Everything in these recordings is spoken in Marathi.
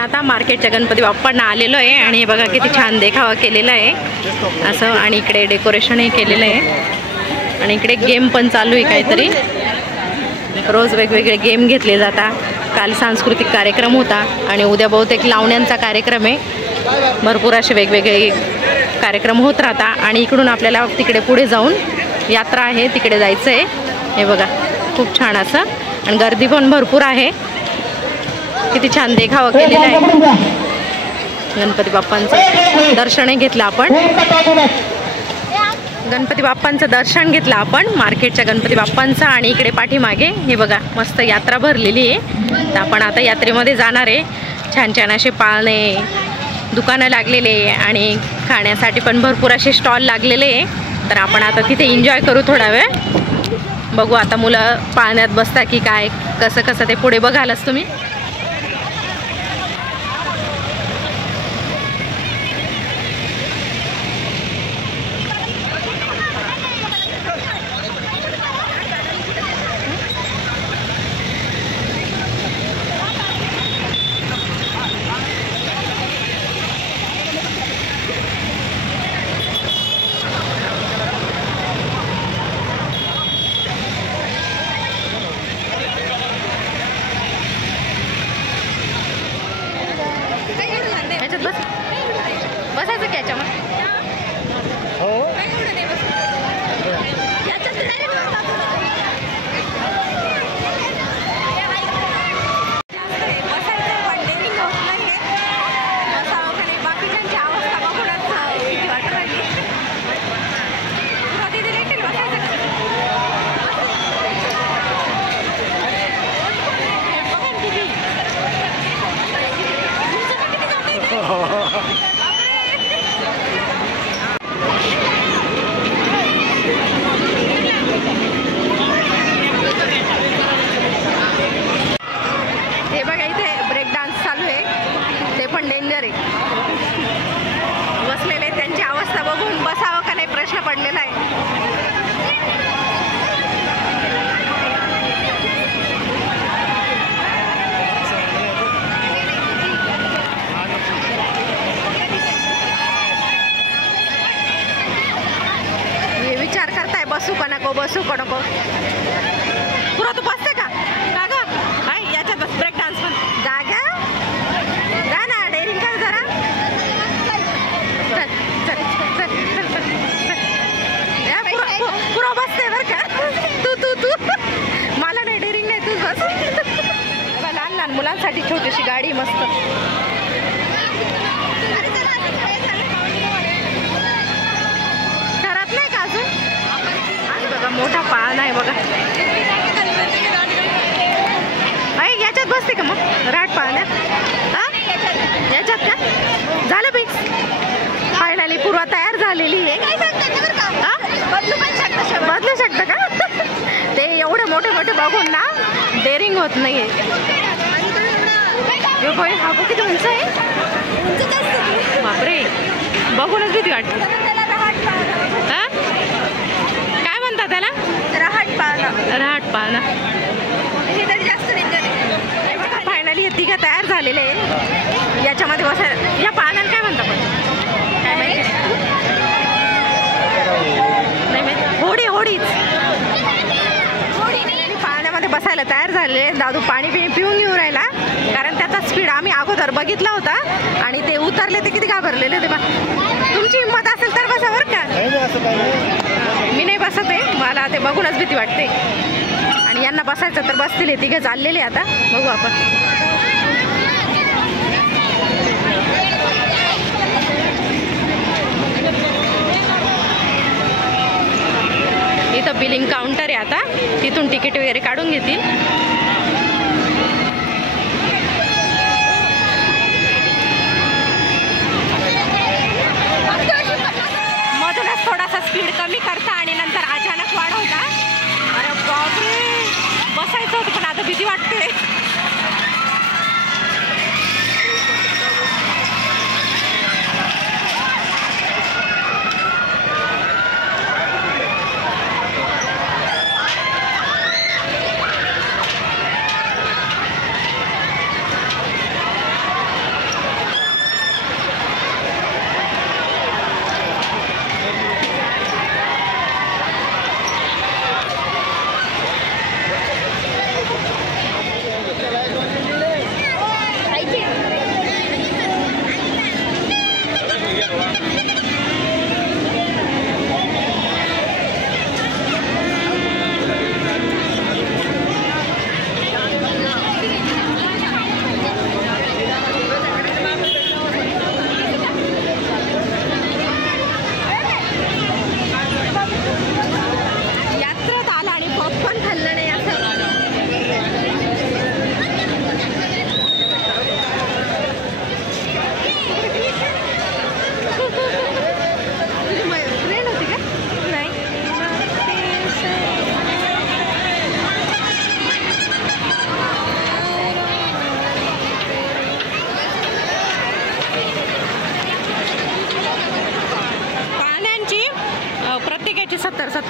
आता मार्केटच्या गणपती बाप्पांना आलेलो आहे आणि हे बघा किती छान देखावा केलेला आहे असं, आणि इकडे डेकोरेशनही केलेलं आहे आणि इकडे गेम पण चालू आहे काहीतरी. रोज वेगवेगळे गेम घेतले जातात. काल सांस्कृतिक कार्यक्रम होता आणि उद्या बहुतेक लावण्यांचा कार्यक्रम आहे. भरपूर असे वेगवेगळे कार्यक्रम होत राहतात आणि इकडून आपल्याला तिकडे पुढे जाऊन यात्रा आहे तिकडे जायचं आहे. हे बघा खूप छान असं, आणि गर्दी पण भरपूर आहे. किती छान देखावा केलेला आहे. गणपती बाप्पांचं दर्शनही घेतलं आपण. गणपती बाप्पांचं दर्शन घेतलं आपण मार्केटच्या गणपती बाप्पांचं, आणि इकडे पाठीमागे हे बघा मस्त यात्रा भरलेली आहे. तर आपण आता यात्रेमध्ये जाणार आहे. छान छान असे पाळणे दुकानं लागलेले आणि खाण्यासाठी पण भरपूर असे स्टॉल लागलेले आहे. तर आपण आता तिथे एन्जॉय करू थोडा वेळ. बघू आता मुलं पाळण्यात बसता की काय, कसं कसं ते पुढे बघालच तुम्ही. बसायचं की याच्यामध्ये. हे बघा इथे ब्रेक डान्स चालू आहे, ते पण डेंजर आहे. बसलेले त्यांची अवस्था बघून बसावं का नाही प्रश्न पडलेला आहे. हे विचार करताय बसू का नको, बसू का नको. पुरा तू बसते का ग? याच्यात बस. ब्रेक डान्स पण जागा जा ना, डेअरिंग कर जरा. चल चल चल चल चल. पुरा बसते बरं का तू तू तू. मला नाही डेअरिंग नाही, तू बस. लहान लहान मुलांसाठी छोटीशी गाडी मस्त. घरात नाही का अजून? बघा मोठा पाळणा आहे बघा. याच्यात बसते का मग राट पाळण्यात? याच्यात का झालं फिक्स? फायनली पूर्वा तयार झालेली आहे. बदलू शकतं का? ते एवढे मोठे मोठे बघून ना डेअरिंग होत नाहीये. हा बघ किती उंच आहे. बापरे, बघूनच भीती वाटते. हा काय म्हणतात त्याला? रहाट पाळणा. रहाट पाळणा. फायनली हे तिघं तयार झालेले आहे. याच्यामध्ये बसायला या पाळण्याला काय म्हणतात पण काय माहिती नाही माहिती. होडी होडीच पाळण्यामध्ये बसायला तयार झालेले. दादू पाणी पिऊन घेऊन राहिला, कारण त्याचा स्पीड आम्ही अगोदर बघितला होता आणि ते उतरले ते किती घाबरलेले होते. तुमची हिंमत असेल तर बसा बरं का. मी नाही बसत आहे, मला ते बघूनच भीती वाटते. आणि यांना बसायचं तर बसतील, तिघे चाललेले. आता बघू आपण. इथं बिलिंग काउंटर आहे, आता तिथून तिकीट वगैरे काढून घेतील. मधूनच थोडासा स्पीड कमी करता आणि नंतर अचानक वाढवता. अरे बापरे, बसायचं होतं पण आता भीती वाटते.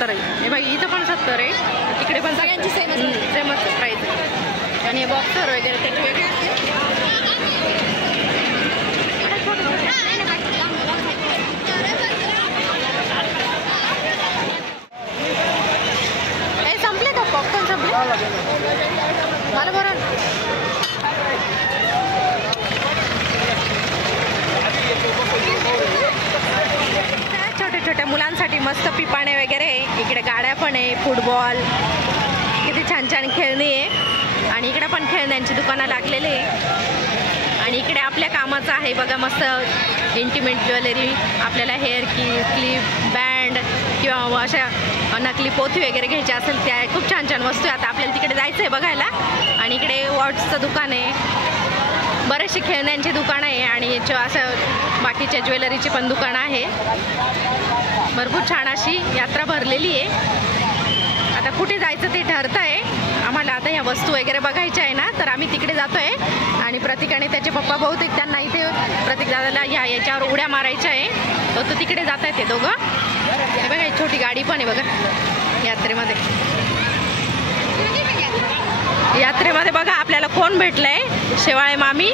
70 आहे. हे बघ इथं पण 70 आहे, तिकडे पण सगळ्यांची सेमच प्राईस आहे. आणि हे बॉक्सर वगैरे त्याचे वेगळे असते. हे संपले का पॉपकॉर्न संपले मला बरं. छोट्या छोट्या मुलांसाठी मस्त पिपाणे वगैरे आहे. इकडे गाड्या पण आहे, फुटबॉल, किती छान छान खेळणी आहे. आणि इकडे पण खेळण्यांची दुकानं लागलेली आहे. आणि इकडे आपल्या कामाचं आहे बघा मस्त इंटिमेट ज्वेलरी. आपल्याला हेअर क्लिप, बँड किंवा अशा नकली पोथी वगैरे घ्यायची असेल त्या खूप छान छान वस्तू आहे. आता आपल्याला तिकडे जायचं आहे बघायला. आणि इकडे वॉचचं दुकान आहे, बरेचसे खेळण्यांची दुकानं आहे आणि असं बाकीच्या ज्वेलरीची पण दुकानं आहे. भरपूर छान अशी यात्रा भरलेली आहे. आता कुठे जायचं ते ठरतं आहे आम्हाला. आता ह्या वस्तू वगैरे बघायच्या आहे ना, तर आम्ही तिकडे जातो आहे. आणि प्रतीक आणि त्याचे पप्पा बहुतेक त्यांना इथे प्रतीक दादाला याच्यावर उड्या मारायच्या आहे, तर तो तिकडे जात आहे ते दोघं. हे बघा एक छोटी गाडी पण आहे बघा यात्रेमध्ये. यात्रेमध्ये बघा आपल्याला कोण भेटलंय, शेवाळे मामी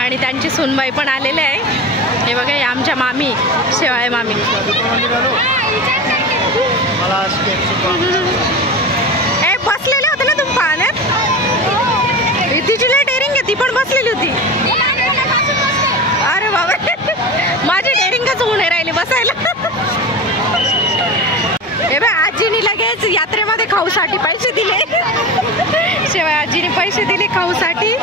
आणि त्यांची सुनबाई पण आलेले आहे. हे बघा हे आमच्या मामी, शेवाळे मामी. ए बसलेले होते ना तुम्ही पाहण्यात, तिची लय डेअरिंग आहे, ती पण बसलेली होती. अरे बाबा माझी डेअरिंगच होऊन राहिली बसायला. हे बघ आजीनी लगेच यात्रेमध्ये खाऊसाठी पैसे दिले. शिवाय आजीने पैसे दिले खाऊसाठी.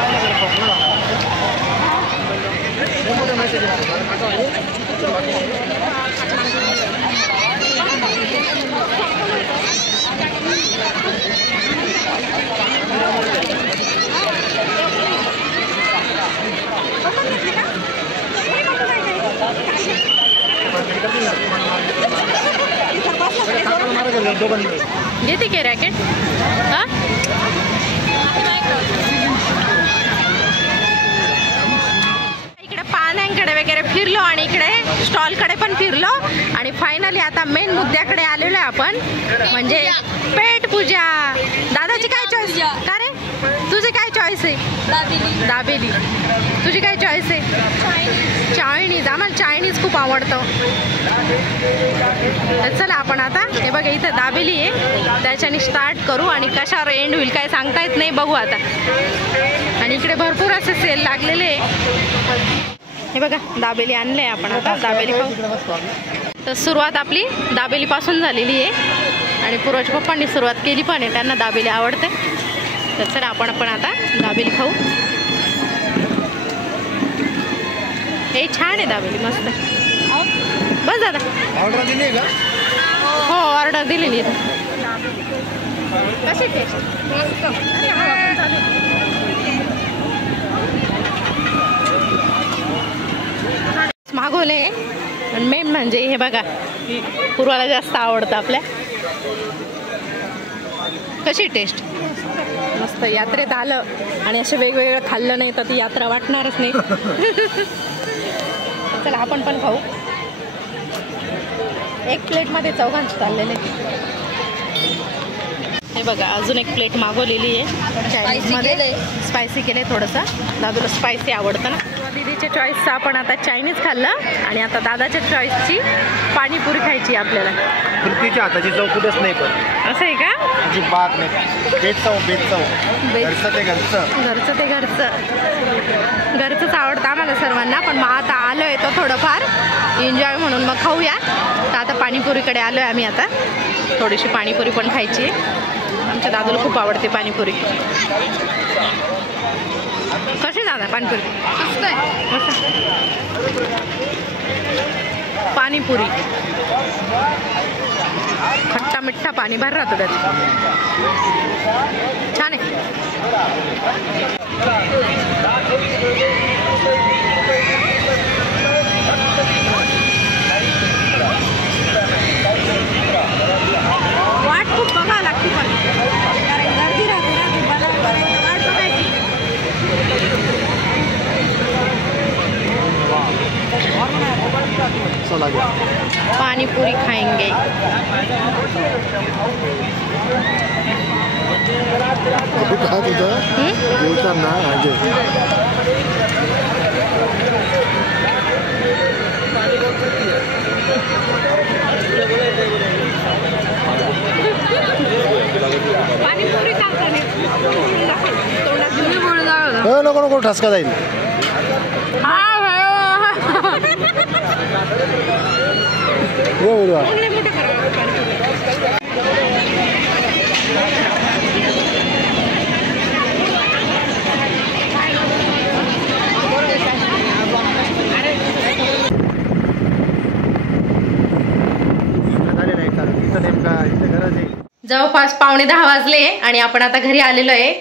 घेते के रॅकेट. हा इकडे पाण्यांकडे वगैरे फिरलो आणि इकडे स्टॉलकडे पण फिरलो आणि फायनली आता मेन मुद्द्याकडे आलेलो आहे आपण, म्हणजे पेट पूजा. दादाची काय चॉईस का रे? तुझी काय चॉईस आहे? दाबेली. तुझी काय चॉईस आहे? चायनीज. आम्हाला चायनीज खूप आवडतं. चला आपण आता हे बघा इथं दाबेली आहे, त्याच्याने स्टार्ट करू आणि कशावर एंड होईल काय सांगता येत नाही, बघू आता. आणि इकडे भरपूर असे सेल लागलेले आहे. हे बघा दाबेली आणले आपण, आता दाबेली खाऊ. तर सुरुवात आपली दाबेलीपासून झालेली आहे आणि पूर्वज पप्पांनी सुरुवात केली पण आहे, त्यांना दाबेली आवडते. तर चला आपण आता दाबेली खाऊ. हे छान आहे दाबेली, मस्त. बस दादा ऑर्डर दिली का? हो ऑर्डर दिलेली आहे. कशी टेस्ट? मागवले. आणि मेन म्हणजे हे बघा पूर्वाला जास्त आवडतं आपल्या. कशी टेस्ट? मस्त. यात्रेत आलं आणि असं वेगवेगळं खाल्लं नाही तर ती यात्रा वाटणारच नाही. चला आपण पण खाऊ. एक प्लेटमध्ये चौघांचे चाललेले. हे बघा अजून एक प्लेट मागवलेली आहे चायनीजमध्ये. स्पायसी केले थोडंसं, दादूला स्पायसी आवडतं ना. दीदीच्या चॉईसचं आपण आता चायनीज खाल्लं आणि आता दादाच्या चॉईसची पाणीपुरी खायची आपल्याला. कृतीच्या हाताची चव कुठेच नाही पण. असं आहे का? अजिबात नाही. बेत चव, बेत चव. घरचं ते घरचं. घरचं ते घरचं. घरचंच आवडतं आम्हाला सर्वांना. पण मग आता आलो आहे तो थोडंफार एन्जॉय म्हणून मग खाऊया. तर आता पाणीपुरीकडे आलो आहे आम्ही. आता थोडीशी पाणीपुरी पण खायची. आमच्या दादूला खूप आवडते पाणीपुरी. कशी दादा पाणीपुरी? मस्त आहे. पाणीपुरी खट्टा मिठ्ठा पाणी बाहेर राहतं त्यात. छान आहे. वाट खूप बघावं लागते पण, कारण गर्दी राहते ना, ती वाट बघायची. चला पानीपुरी खाएंगे। पाणीपुरी नको नको ठसका जाईल. जवळपास 9:45 वाजले आणि आपण आता घरी आलेलो आहे.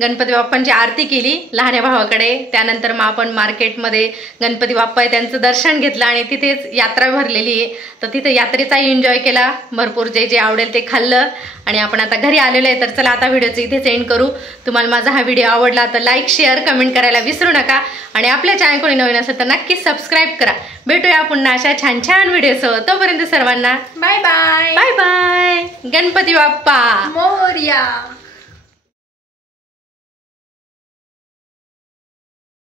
गणपती बाप्पांची आरती केली लहान्या भावाकडे. त्यानंतर मग आपण मार्केटमध्ये गणपती बाप्पा आहे त्यांचं दर्शन घेतलं आणि तिथेच यात्रा भरलेली आहे. तर तिथे यात्रेचाही एन्जॉय केला. भरपूर जे जे आवडेल ते खाल्लं आणि आपण आता घरी आलेलो आहे. तर चला आता व्हिडिओचं इथेच एंड करू. तुम्हाला माझा हा व्हिडिओ आवडला तर लाईक शेअर कमेंट करायला विसरू नका आणि आपल्या चॅनल कोणी नवीन असेल तर नक्कीच सबस्क्राईब करा. भेटूया पुन्हा अशा छान छान व्हिडिओसह. तोपर्यंत सर्वांना bye bye. Bye bye. Ganpati Bappa Morya.